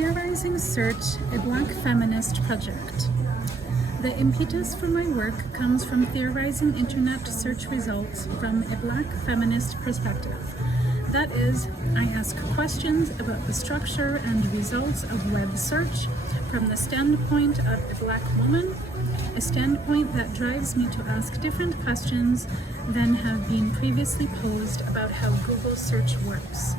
Theorizing Search, a Black Feminist Project. The impetus for my work comes from theorizing internet search results from a Black feminist perspective. That is, I ask questions about the structure and results of web search from the standpoint of a Black woman, a standpoint that drives me to ask different questions than have been previously posed about how Google search works.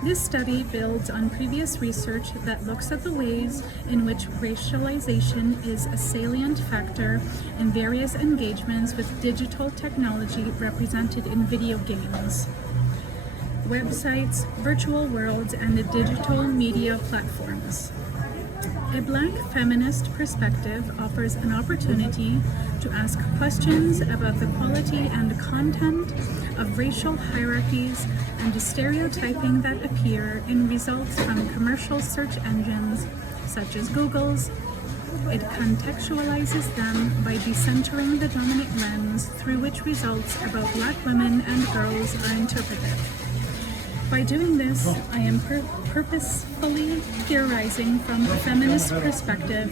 This study builds on previous research that looks at the ways in which racialization is a salient factor in various engagements with digital technology represented in video games, websites, virtual worlds, and the digital media platforms. A Black feminist perspective offers an opportunity to ask questions about the quality and content of racial hierarchies and the stereotyping that appear in results from commercial search engines such as Google's. It contextualizes them by decentering the dominant lens through which results about Black women and girls are interpreted. By doing this, I am purposefully theorizing from a feminist perspective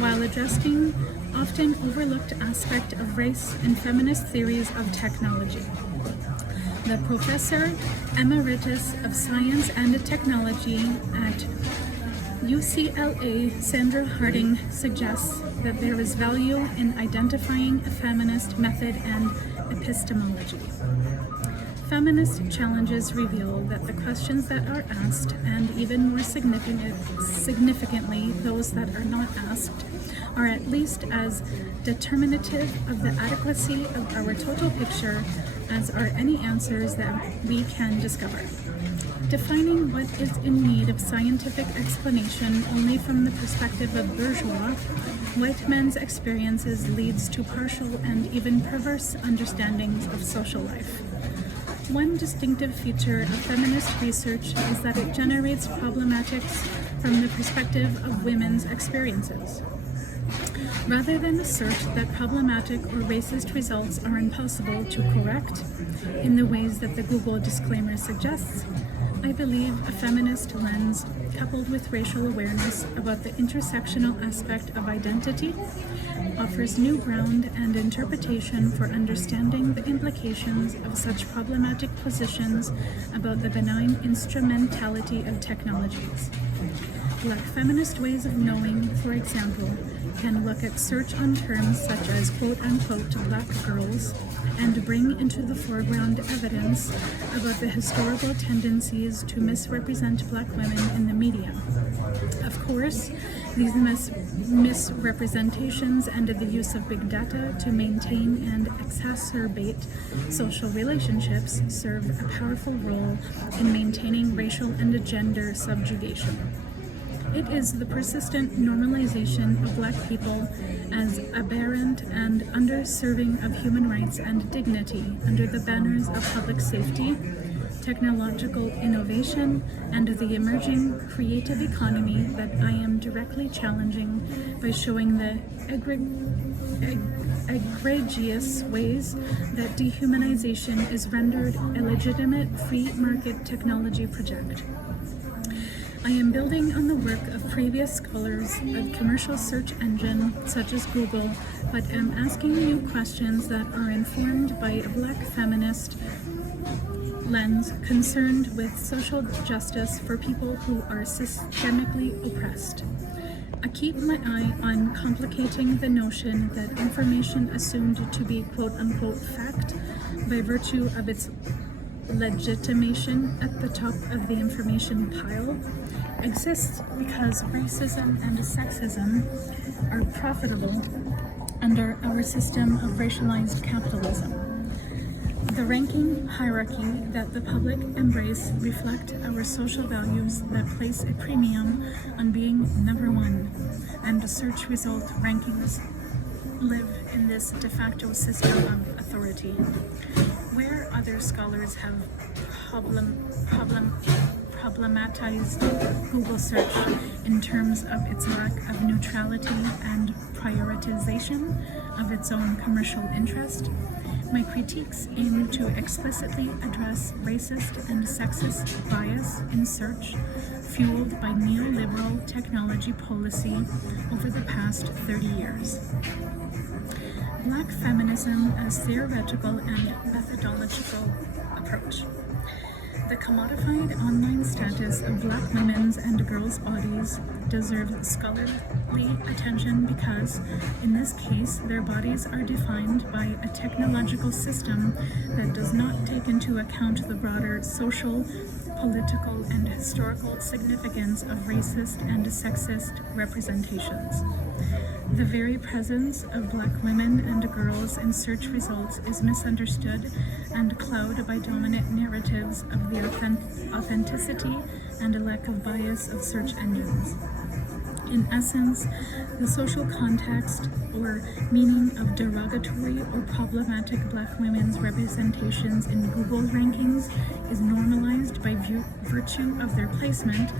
while addressing often overlooked aspect of race and feminist theories of technology. The Professor Emeritus of Science and Technology at UCLA, Sandra Harding, suggests that there is value in identifying a feminist method and epistemology. Feminist challenges reveal that the questions that are asked, and even more significantly those that are not asked, are at least as determinative of the adequacy of our total picture as are any answers that we can discover. Defining what is in need of scientific explanation only from the perspective of bourgeois, white men's experiences leads to partial and even perverse understandings of social life. One distinctive feature of feminist research is that it generates problematics from the perspective of women's experiences. Rather than assert that problematic or racist results are impossible to correct in the ways that the Google disclaimer suggests, I believe a feminist lens, coupled with racial awareness about the intersectional aspect of identity, offers new ground and interpretation for understanding the implications of such problematic positions about the benign instrumentality of technologies. Black feminist ways of knowing, for example, can look at search on terms such as quote-unquote Black girls and bring into the foreground evidence about the historical tendencies to misrepresent Black women in the media. Of course, these misrepresentations and the use of big data to maintain and exacerbate social relationships serve a powerful role in maintaining racial and gender subjugation. It is the persistent normalization of Black people as aberrant and underserving of human rights and dignity under the banners of public safety, technological innovation, and the emerging creative economy that I am directly challenging by showing the egregious ways that dehumanization is rendered a legitimate free market technology project. I am building on the work of previous scholars of commercial search engine such as Google, but am asking new questions that are informed by a Black feminist lens concerned with social justice for people who are systemically oppressed. I keep my eye on complicating the notion that information assumed to be quote-unquote fact by virtue of its legitimation at the top of the information pile exists because racism and sexism are profitable under our system of racialized capitalism. The ranking hierarchy that the public embrace reflect our social values that place a premium on being number one, and the search result rankings live in this de facto system of authority. Where other scholars have problematized Google search in terms of its lack of neutrality and prioritization of its own commercial interest, My critiques aim to explicitly address racist and sexist bias in search, fueled by neoliberal technology policy over the past 30 years. Black feminism as theoretical and methodological approach. The commodified online status of Black women's and girls' bodies deserves scholarly attention because, in this case, their bodies are defined by a technological system that does not take into account the broader social, political, and historical significance of racist and sexist representations. The very presence of Black women and girls in search results is misunderstood and clouded by dominant narratives of the authenticity and a lack of bias of search engines. In essence, the social context or meaning of derogatory or problematic Black women's representations in Google rankings is normalized by virtue of their placement,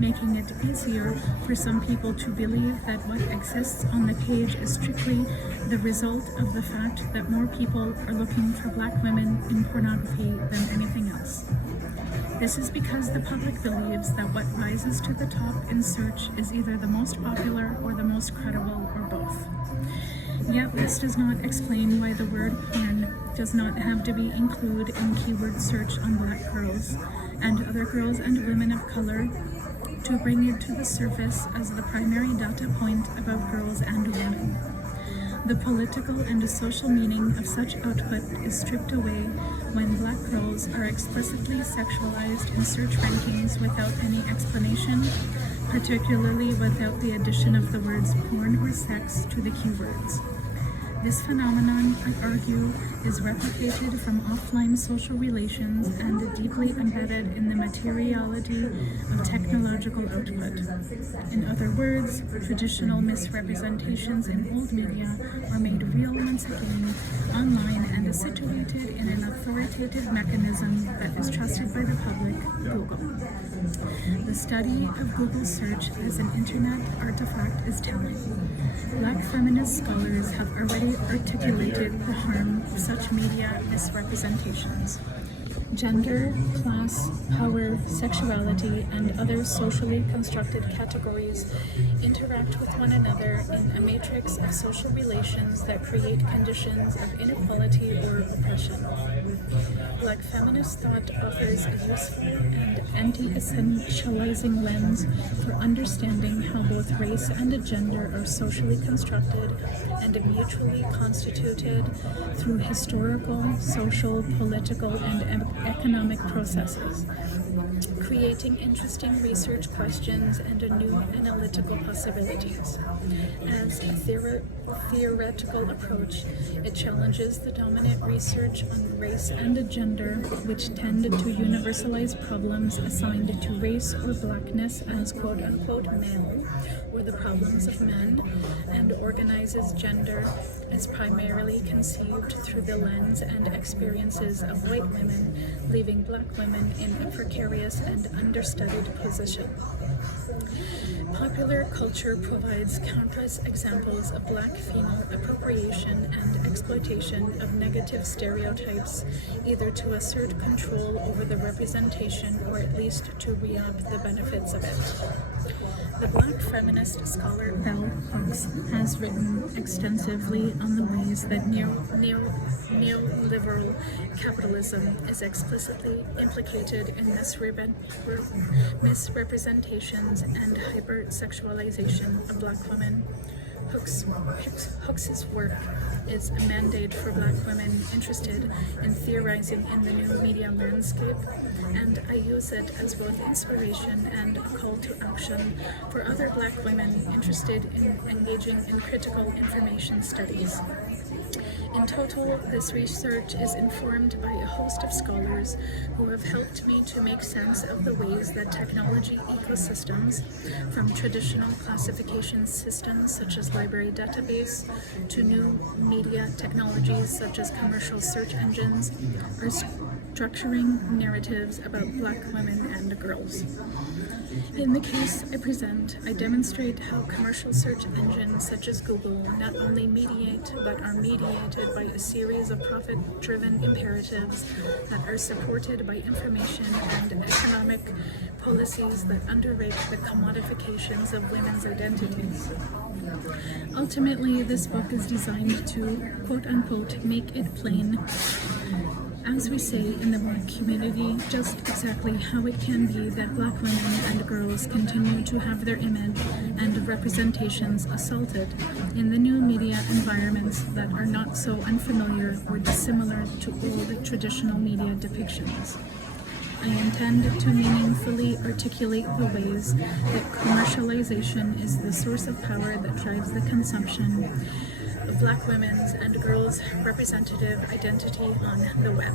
making it easier for some people to believe that what exists on the page is strictly the result of the fact that more people are looking for Black women in pornography than anything else. This is because the public believes that what rises to the top in search is either the most popular or the most credible or both. Yet this does not explain why the word porn does not have to be included in keyword search on Black girls and other girls and women of color to bring it to the surface as the primary data point about girls and women. The political and social meaning of such output is stripped away when Black girls are explicitly sexualized in search rankings without any explanation, particularly without the addition of the words porn or sex to the keywords. This phenomenon, I argue, is replicated from offline social relations and deeply embedded in the materiality of technological output. In other words, traditional misrepresentations in old media are made real once again online and is situated in an authoritative mechanism that is trusted by the public, Google. The study of Google search as an internet artifact is telling. Black feminist scholars have already articulated the harm of such media misrepresentations. Gender, class, power, sexuality, and other socially constructed categories interact with one another in a matrix of social relations that create conditions of inequality or oppression. Black feminist thought offers a useful and anti-essentializing lens for understanding how both race and gender are socially constructed and mutually constituted through historical, social, political, and economic processes, creating interesting research questions and new analytical possibilities. As a theoretical approach, it challenges the dominant research on race and gender, which tend to universalize problems assigned to race or Blackness as quote-unquote male, or the problems of men, and organizes gender as primarily conceived through the lens and experiences of white women, leaving Black women in a precarious and understudied position. Popular culture provides countless examples of Black female appropriation and exploitation of negative stereotypes, either to assert control over the representation or at least to reap the benefits of it. The Black feminist scholar Bell Hooks has written extensively on the ways that neoliberal capitalism is explicitly implicated in misrepresentations and hypersexualization of Black women. Hooks's work is a mandate for Black women interested in theorizing in the new media landscape, and I use it as both inspiration and a call to action for other Black women interested in engaging in critical information studies. In total, this research is informed by a host of scholars who have helped me to make sense of the ways that technology ecosystems, from traditional classification systems such as library database to new media technologies such as commercial search engines, structuring narratives about Black women and girls. In the case I present, I demonstrate how commercial search engines such as Google not only mediate but are mediated by a series of profit-driven imperatives that are supported by information and economic policies that underrate the commodifications of women's identities. Ultimately, this book is designed to, quote-unquote, make it plain, as we say in the Black community, just exactly how it can be that Black women and girls continue to have their image and representations assaulted in the new media environments that are not so unfamiliar or dissimilar to old traditional media depictions. I intend to meaningfully articulate the ways that commercialization is the source of power that drives the consumption of Black women's and girls' representative identity on the web.